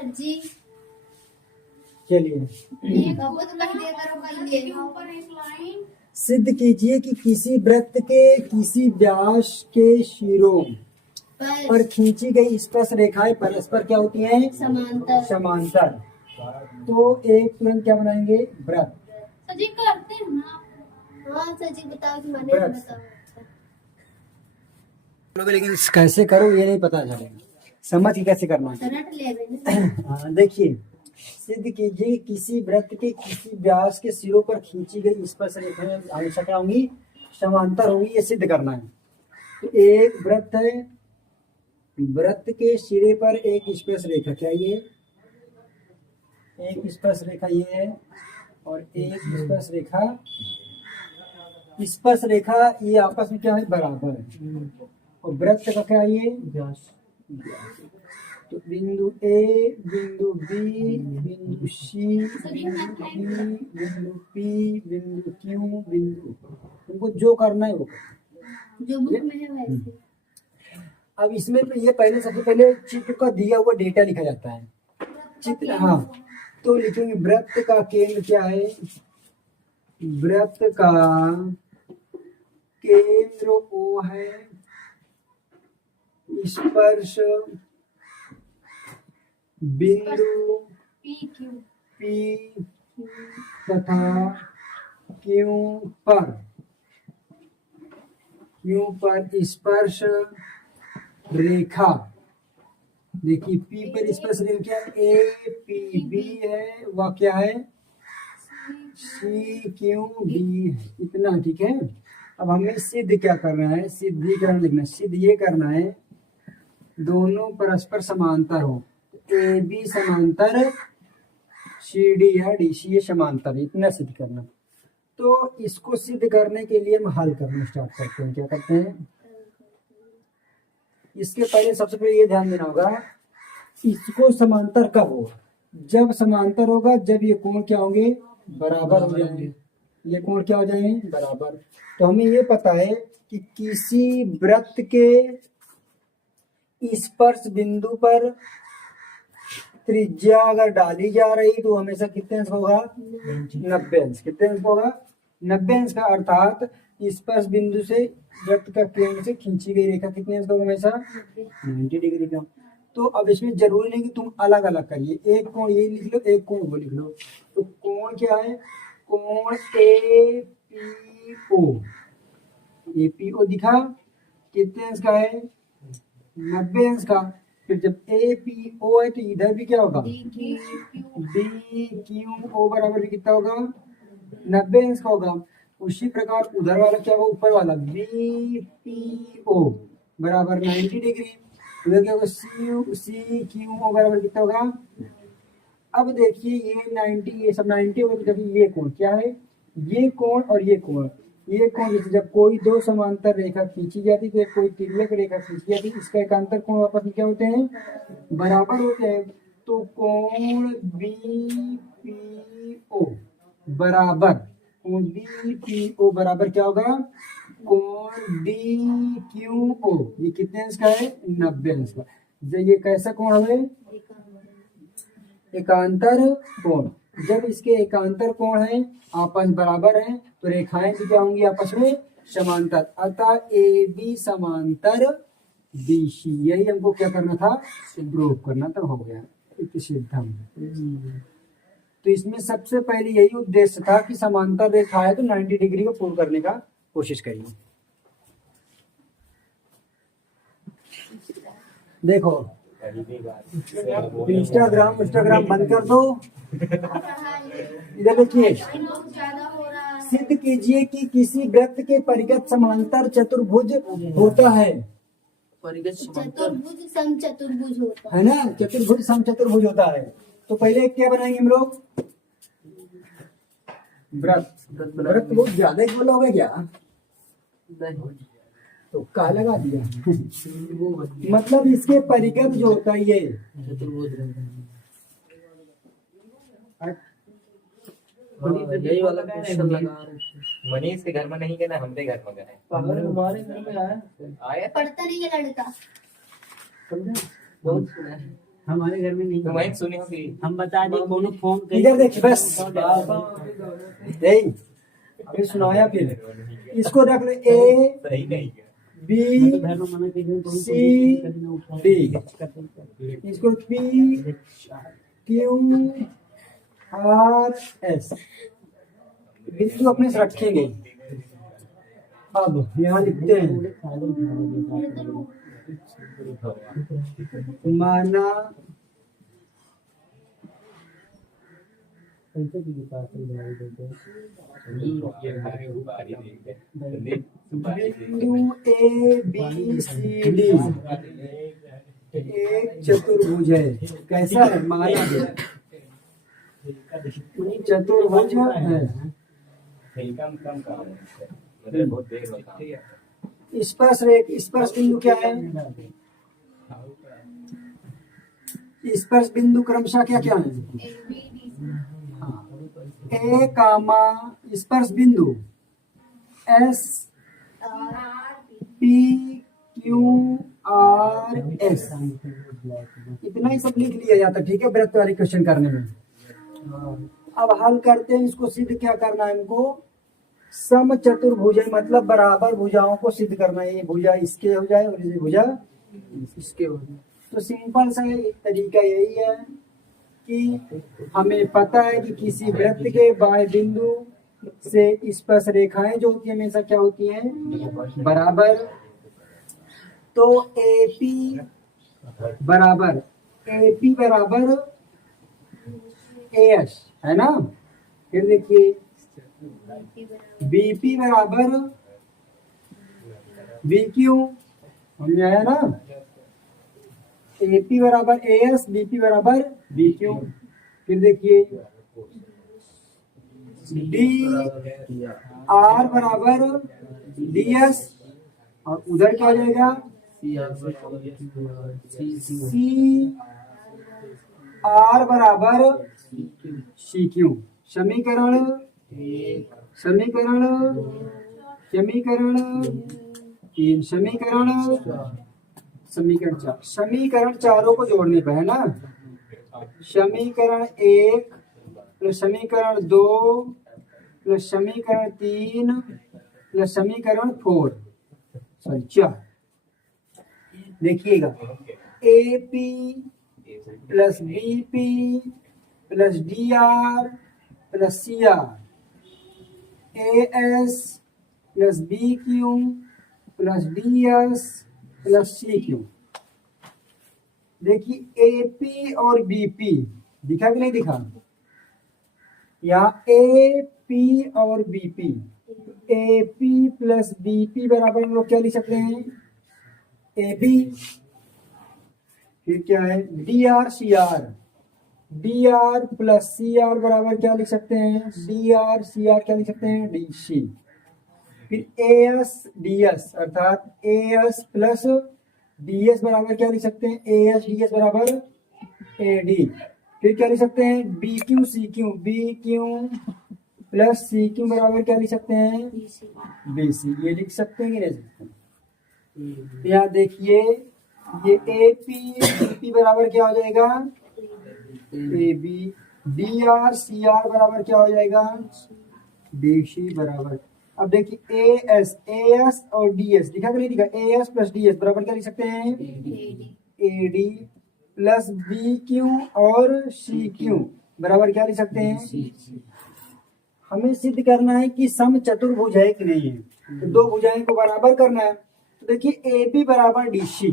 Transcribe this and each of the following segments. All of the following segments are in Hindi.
सर जी। चलिए एक खुद कह दिया करो कल ये ऊपर एक लाइन सिद्ध कीजिए कि किसी वृत्त के किसी व्यास के शिरों पर खींची गई स्पर्श रेखाएं परस्पर क्या होती हैं? समांतर। समांतर। तो एक तुरंत क्या बनाएंगे? वृत्त। सर जी करते हैं ना। हाँ सर जी बताओ कि मैंने बताओ। लेकिन कैसे करो ये नहीं पता चलेगा, समझ के कैसे करना है। हाँ देखिए, सिद्ध कीजिए किसी वृत्त के किसी व्यास के सिरों पर खींची गई स्पर्श रेखाएं हमेशा क्या होंगी? समांतर होंगी। ये सिद्ध करना है। तो एक वृत्त है, वृत्त के सिरे पर एक स्पर्श रेखा, क्या ये एक स्पर्श रेखा ये है और एक स्पर्श रेखा ये आपस में क्या है? बराबर है। और वृत्त का क्या ये व्यास। तो बिंदु ए, बिंदु बी, बिंदु सी, बिंदु डी, बिंदु पी, बिंदु क्यू, बिंदु, तुमको जो करना है वो जो बुक में है वैसे। अब इसमें ये पहले सबसे पहले चित्र का दिया हुआ डेटा लिखा जाता है। चित्र, हाँ, तो लिखेंगे वृत्त का केंद्र क्या है? वृत्त का केंद्र O है, स्पर्श बिंदु P तथा Q पर स्पर्श रेखा। देखिए P पर स्पर्श रेखा क्या है? APB है, वह क्या है? CQD है। इतना ठीक है। अब हमें सिद्ध क्या करना है? सिद्धीकरण लिखना है। सिद्ध ये करना है दोनों परस्पर समांतर हो। AB समांतर CD या DC ये समांतर, इतना सिद्ध करना। तो इसको सिद्ध करने के लिए हम हल करना स्टार्ट करते हैं। क्या करते हैं? इसके पहले सबसे पहले ये ध्यान देना होगा, इसको समांतर कब हो? जब समांतर होगा जब ये कोण क्या होंगे? बराबर हो जाएंगे। ये कोण क्या हो जाएंगे? बराबर। तो हमें ये पता है कि किसी वृत्त के स्पर्श बिंदु पर त्रिज्या अगर डाली जा रही तो हमेशा कितने अंश होगा? 90 अंश। कितने अंश होगा? 90 अंश का। अर्थात स्पर्श बिंदु से वृत्त का केंद्र से खींची गई रेखा कितने अंश का होगा? हमेशा 90 डिग्री का। तो अब इसमें जरूरी नहीं कि तुम अलग अलग करिए, एक कोण ये लिख लो, एक कोण वो लिख लो। तो कोण क्या है? कोण APO दिखा, कितने अंश का है? 90 अंश का। फिर जब APO है तो इधर भी क्या होगा? DQO बराबर भी कितना होगा? 90 अंश का होगा। उसी प्रकार उधर वाला क्या होगा? ऊपर वाला BPO बराबर 90 डिग्री। उधर क्या होगा? CQO बराबर कितना होगा? अब देखिए ये 90, ये सब 90 होगा। तो ये कोण क्या है? ये कोण और ये कोण, ये कोण जैसे जब कोई दो समांतर रेखा खींची जाती है तो कोई तिर्यक रेखा खींची जाती है, इसका एकांतर कोण आपस में क्या होते हैं? बराबर होते हैं। तो कोण BPO बराबर, कोण BPO बराबर क्या होगा? कोण DQO, ये कितने अंश का है? 90 अंश का। ये कैसा कोण है? एकांतर कोण। जब इसके एकांतर कोण है, आपस बराबर हैं, तो रेखाएं भी क्या होंगी? आपस में समांतर। अतः AB समांतर BC, यही हमको क्या करना था? प्रूव करना था। हो गया सिद्धम। तो इसमें सबसे पहले यही उद्देश्य था कि समांतर रेखा है तो 90 डिग्री को पूर्ण करने का कोशिश करिए। देखो इंस्टाग्राम बंद कर दो। इधर देखिए, सिद्ध कीजिए कि किसी वृत्त के परिगत समांतर चतुर्भुज होता है। चतुर्भुज समचतुर्भुज होता है ना? चतुर्भुज समचतुर्भुज होता है। तो पहले क्या बनाएंगे हम लोग? वृत्त बहुत ज्यादा ही बोला होगा क्या? तो का लगा दिया। मतलब इसके परिगत जो होता है ये यही वाला क्वेश्चन लगा। मनीष के घर में नहीं गए ना, हमारे घर में गए। हमारे घर में आया पढ़ता नहीं है लड़का। समझा? बहुत सुना है। हमारे घर में नहीं तो वहीं सुनी होगी। हम बता दें कोनो फोन इधर देखिए बस यही अभी सुनाया। फिर इसको रख ले ए सही नहीं बी घर में मना कर सी डी, इसको पी क्यू आर एस बिंदु अपने से रखेंगे। अब यहाँ लिखते हैं माना बिंदु ए बी सी डी एक चतुर्भुज है। कैसा है? माना चतुर्भुज है। कम कम कम मतलब बहुत देर होता स्पर्श बिंदु क्या है? स्पर्श बिंदु क्रमशः क्या क्या है? ए बी डी सी ए कामा स्पर्श बिंदु S P Q R S, इतना ही सब लिख लिया जाता। ठीक है, वृत्त वाली क्वेश्चन करने में। अब हल करते हैं इसको। सिद्ध क्या करना है हमको? सम चतुर्भुज मतलब बराबर भुजाओं को सिद्ध करना है। ये भुजा इसके हो जाए और ये भुजा इसके हो जाए। तो सिंपल सा एक तरीका यही है कि हमें पता है कि किसी वृत्त के बाएं बिंदु से स्पर्श रेखाएं जो होती है हमेशा क्या होती हैं? बराबर। तो AP बराबर AP बराबर AS है ना। फिर देखिए BP बराबर BQ, समझ में आया ना। AP बराबर AS, BP बराबर BQ। फिर देखिए DR बराबर DS और उधर क्या हो जाएगा? CR बराबर CQ। समीकरण समीकरण समीकरण 3 समीकरण समीकरण 4 समीकरण चारों को जोड़ने पर है ना। समीकरण 1 प्लस समीकरण 2 प्लस समीकरण 3 प्लस समीकरण 4। देखिएगा AP plus BP plus DR plus CR, AS plus BQ plus DS plus CQ। देखिए AP और BP दिखा कि नहीं दिखा? यहाँ AP और BP, AP प्लस BP बराबर हम लोग क्या लिख सकते हैं? AB। फिर क्या है? DR CR, DR plus CR बराबर क्या लिख सकते हैं? DR CR क्या लिख सकते हैं? DC। फिर AS DS अर्थात AS प्लस DS बराबर क्या लिख सकते हैं? AS DS बराबर AD। फिर क्या लिख सकते हैं? BQ CQ, BQ plus CQ बराबर क्या लिख सकते हैं? BC। ये लिख सकते हैं कि नहीं सकते? यहाँ देखिए ये AP BP बराबर क्या हो जाएगा? AB। DR CR बराबर क्या हो जाएगा? DC बराबर। अब देखिए AS और DS दिखा कि नहीं दिखा? AS प्लस DS बराबर क्या लिख सकते हैं? AD प्लस BQ और CQ बराबर क्या लिख सकते हैं? हमें सिद्ध करना है कि सम चतुर्भुज है कि नहीं है। तो दो भुजाएं को बराबर करना है। तो देखिए AB बराबर DC,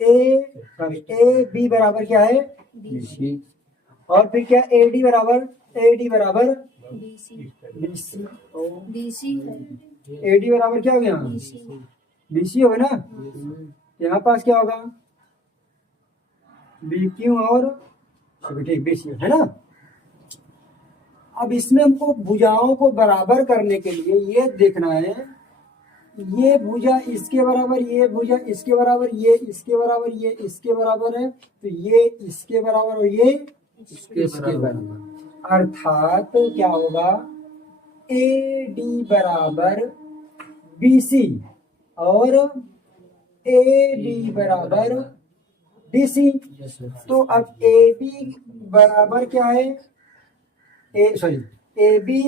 AB बराबर क्या है? DC। और फिर क्या? AD बराबर BC। AD बराबर क्या हो गया? BC हो गया ना। यहाँ पास क्या होगा? BQ और BC है ना। अब इसमें हमको भुजाओं को बराबर करने के लिए ये देखना है, ये भुजा इसके बराबर, ये भुजा इसके बराबर, ये इसके बराबर, ये इसके बराबर है, तो ये इसके बराबर और ये इसके बराबर। अर्थात तो क्या होगा? AD बराबर BC और AB बराबर डीसी। तो अब ए बी बराबर क्या है, ए बी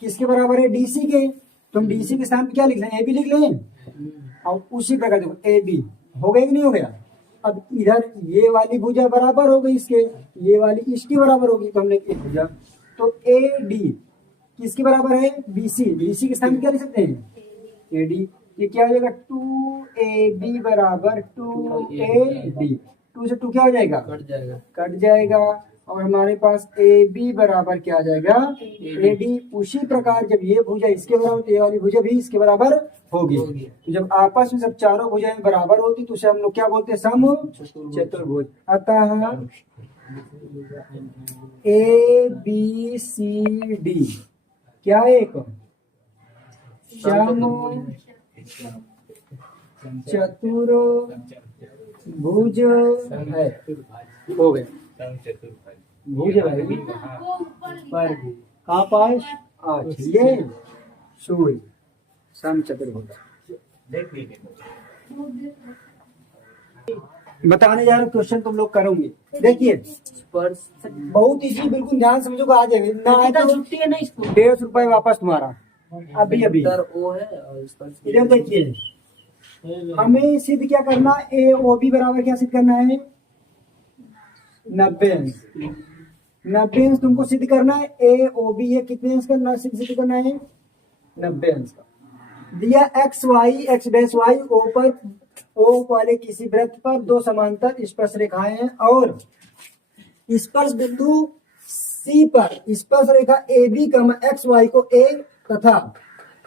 किसके बराबर है, डीसी के। तो हम डीसी के स्थान पे क्या लिख लें, ए बी लिख लें। और उसी प्रकार देखो ए बी हो गया कि नहीं हो गया। अब इधर ये वाली भुजा बराबर हो गई इसके, ये वाली इसकी बराबर होगी, तो हमने एक भुजा। तो ए डी किसके बराबर है, बीसी। बीसी के स्थान पे क्या लिख सकते हैं, ए डी। ये क्या हो जाएगा, 2AB बराबर 2AD। 2 से 2 क्या हो जाएगा, कट जाएगा। और हमारे पास AB बराबर क्या आ जाएगा, AD। उसी प्रकार जब ये भुजा इसके बराबर तो ये वाली भुजा भी इसके बराबर होगी। तो जब आपस में सब चारों भुजाएं बराबर होती तो उसे हम लोग क्या बोलते हैं, समचतुर्भुज। अतः ABCD क्या है, एक चतुर्भुज है। हो गए भुज है पर कहाँ पास, अच्छा ये सूर्य समचतुर्भुज। बताने जा रहे क्वेश्चन तुम लोग करोगे, देखिए बहुत इजी, बिल्कुल ध्यान समझोगे, आ जाएगा ना। आए तो छुट्टी है ना इसको, 150 रुपए वापस तुम्हारा अभी अभी। ओ है और इस पर इधर देखिए, हमें सिद्ध क्या करना, ए ओ बी बराबर क्या सिद्ध करना है, 90 अंश। 90 अंश तुमको सिद्ध करना है। ए ओ बी ये कितने अंश का सिद्ध करना है, 90 अंश का। दिया X Y X dash Y O पर, ओ वाले किसी वृत्त पर दो समांतर स्पर्श रेखाएं हैं और स्पर्श बिंदु सी पर स्पर्श रेखा ए बी एक्स वाई को ए तथा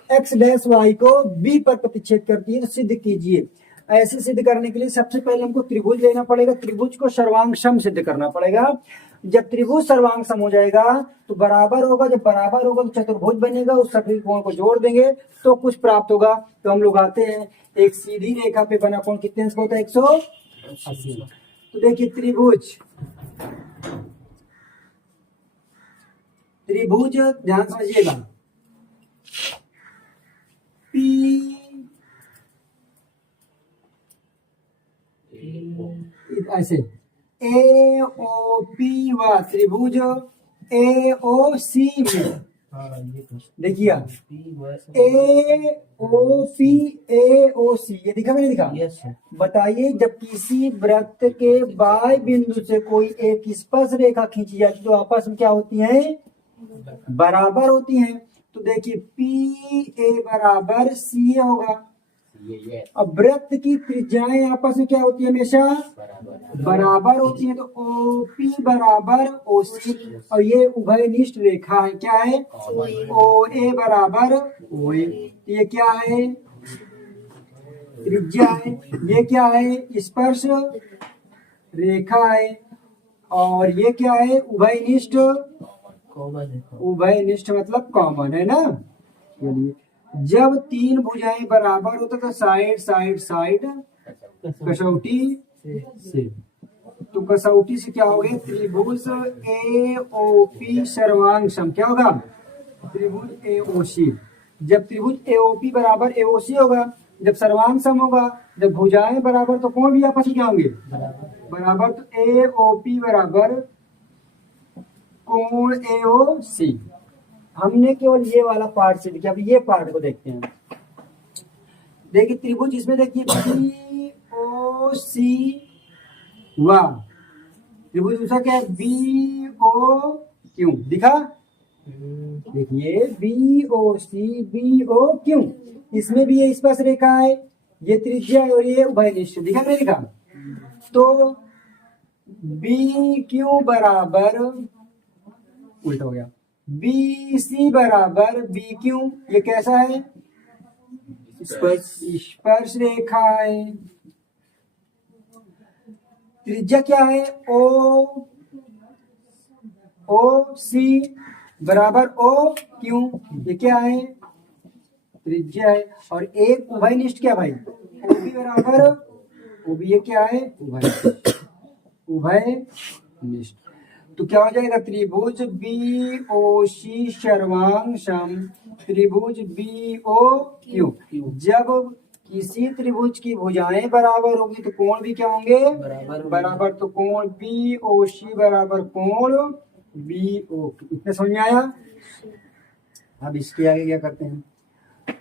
एक्स डैश वाई को बी पर प्रतिच्छेद करती है। तो सिद्ध कीजिए। ऐसे सिद्ध करने के लिए सबसे पहले हमको त्रिभुज लेना पड़ेगा, त्रिभुज को सर्वांग सम सिद्ध करना पड़ेगा। जब त्रिभुज सर्वांग सम हो जाएगा तो बराबर होगा, जब बराबर होगा तो चतुर्भुज बनेगा, उस सभी कोण को जोड़ देंगे तो कुछ प्राप्त होगा। तो हम लोग आते हैं, एक सीधी रेखा पे बना कोण कितने अंश का होता है, 180। तो देखिए त्रिभुज, त्रिभुज ध्यान समझिएगा, पी ऐसे ए ओ पी व त्रिभुज ए ओ सी में देखिए ए ओ पी ए ओ सी, ये दिखा नहीं दिखा, बताइए जब किसी वृत्त के बाय बिंदु से कोई एक स्पर्श रेखा खींची जाती तो आपस में क्या होती है, बराबर होती हैं। तो देखिए पी ए बराबर सी होगा। अब वृत्त की त्रिज्याएं आपस में क्या होती है, हमेशा बराबर होती है। तो ओ पी बराबर ओ सी, और ये उभयनिष्ठ रेखा है, क्या है, ओ ए बराबर ओ ए। तो ये क्या है, त्रिज्या है। ये क्या है, स्पर्श रेखा है। और ये क्या है, उभयनिष्ठ, उभयनिष्ठ मतलब कॉमन है ना। चलिए जब तीन भुजाएं बराबर होता तो साइड साइड साइड कसौटी से, तो कसौटी से क्या हो गया, त्रिभुज ए ओ पी सर्वांग सम क्या होगा, त्रिभुज ए ओ सी। जब त्रिभुज ए ओ पी बराबर ए ओ सी होगा, जब सर्वांग सम होगा, जब भुजाएं बराबर तो कोण भी आपस में क्या होंगे, बराबर। तो ए ओ पी बराबर कोण ए ओ सी। हमने केवल ये वाला पार्ट सिद्ध किया। अब ये पार्ट को देखते हैं। देखिए त्रिभुज इसमें देखिए बी ओ सी व त्रिभुज दूसरा क्या है, बी ओ क्यू, दिखा, देखिए B O C B O Q, इसमें भी ये स्पर्श रेखा है, ये त्रिज्या और ये उभयनिष्ठ, दिखा नहीं दिखा। तो बी क्यू बराबर उल्टा हो गया, बी सी बराबर बी क्यू, ये कैसा है, स्पर्श रेखा है। त्रिज्या क्या है, ओ ओ सी बराबर ओ क्यू, ये क्या है, त्रिज्या है। और एक उभयनिष्ठ क्या भाई, ओ बी बराबर ओ बी, ये क्या है, उभयनिष्ठ। तो क्या हो जाएगा, त्रिभुज बी ओ सी सर्वांग सम त्रिभुज बी ओ क्यू। जब किसी त्रिभुज की भुजाएं बराबर होगी तो कोण भी क्या होंगे बराबर बराबर। तो कोण बी ओ सी बराबर कोण बी ओ। इतना समझ में आया। अब इसके आगे क्या करते हैं,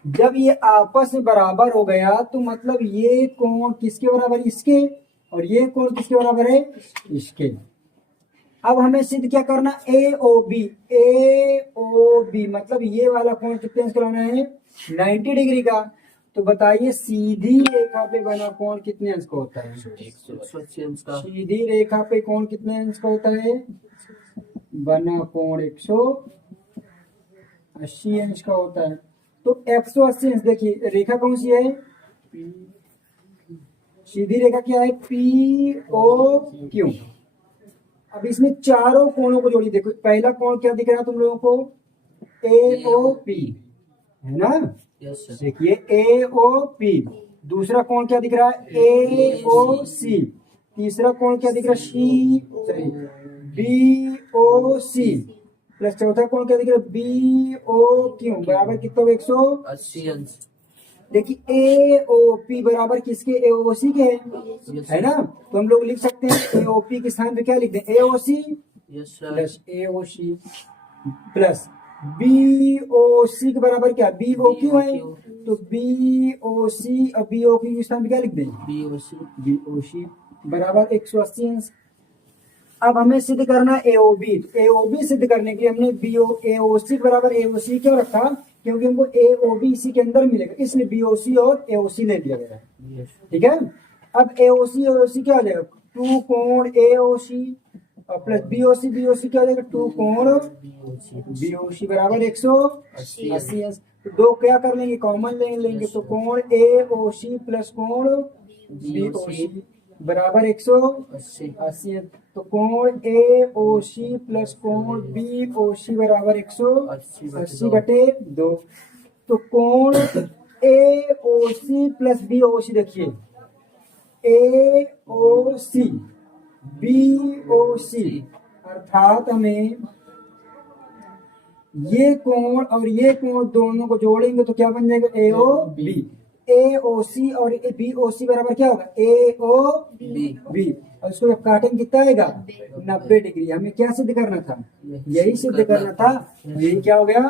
जब ये आपस में बराबर हो गया तो मतलब ये कोण किसके बराबर, इसके, और ये कोण किसके बराबर है, इसके। अब हमें सिद्ध क्या करना, ए ओ बी मतलब ये वाला कोण कितने अंश का लाना है, 90 डिग्री का। तो बताइए सीधी रेखा पे बना कोण कितने अंश का होता है, 180 अंश का। सीधी रेखा पे कोण कितने अंश का होता है, बना कोण 180 अंश का होता है। तो 180 अंश, देखिए रेखा कौन सी है, सीधी रेखा क्या है, पी ओ क्यू। अब इसमें चारों कोणों को जोड़िए। देखो पहला कोण क्या दिख रहा है तुम लोगों को, ए ओ पी है ना। Yes sir. देखिए ए ओ पी। दूसरा कोण क्या दिख रहा है, ए ओ सी। तीसरा कोण क्या दिख रहा है, सी बी ओ सी। प्लस चौथा कोण क्या दिख रहा है, बी ओ क्यू बराबर कितना होगा, 180 अंश। देखिए ए ओ पी बराबर किसके, ए ओ सी के है ना। तो हम लोग लिख सकते हैं ए ओ पी के स्थान पे क्या लिख दें, ए ओ सी यस सर। प्लस ए ओ सी प्लस बी ओ सी के बराबर क्या, बी ओ क्यू है। तो बी ओ सी और बी ओ क्यू के स्थान पे क्या लिख दें, BOC। बी ओ सी बराबर 180 अंश। अब हमें सिद्ध करना एओबी। एओबी सिद्ध करने के लिए हमने बीओ एओसी बराबर एओसी क्यों रखा, क्योंकि हमको एओबी इसी के अंदर मिलेगा, इसलिए बीओसी और एओसी ले लिया गया है। ठीक है। अब एओसी एओसी क्या हो जाएगा, 2 कोण एओसी और प्लस बीओसी बीओसी क्या हो जाएगा, 2 कोण बीओसी बराबर 180 अंश। तो दो क्या कर लेंगे, कॉमन ले लेंगे। तो कोण एओसी प्लस कोण बीओसी बराबर 180 अंश। तो कोण एओसी प्लस कोण बीओसी बराबर 180/2। तो कोण एओसी प्लस बीओसी, देखिए एओसी बीओसी अर्थात हमें ये कोण और ये कोण दोनों को जोड़ेंगे तो क्या बन जाएगा, एओ बी। एओसी और बीओसी बराबर क्या होगा, एओ बी। और इसको जब काटेंगे कितना आएगा, 90 डिग्री। हमें क्या सिद्ध करना था, यही सिद्ध करना था। यही क्या हो गया,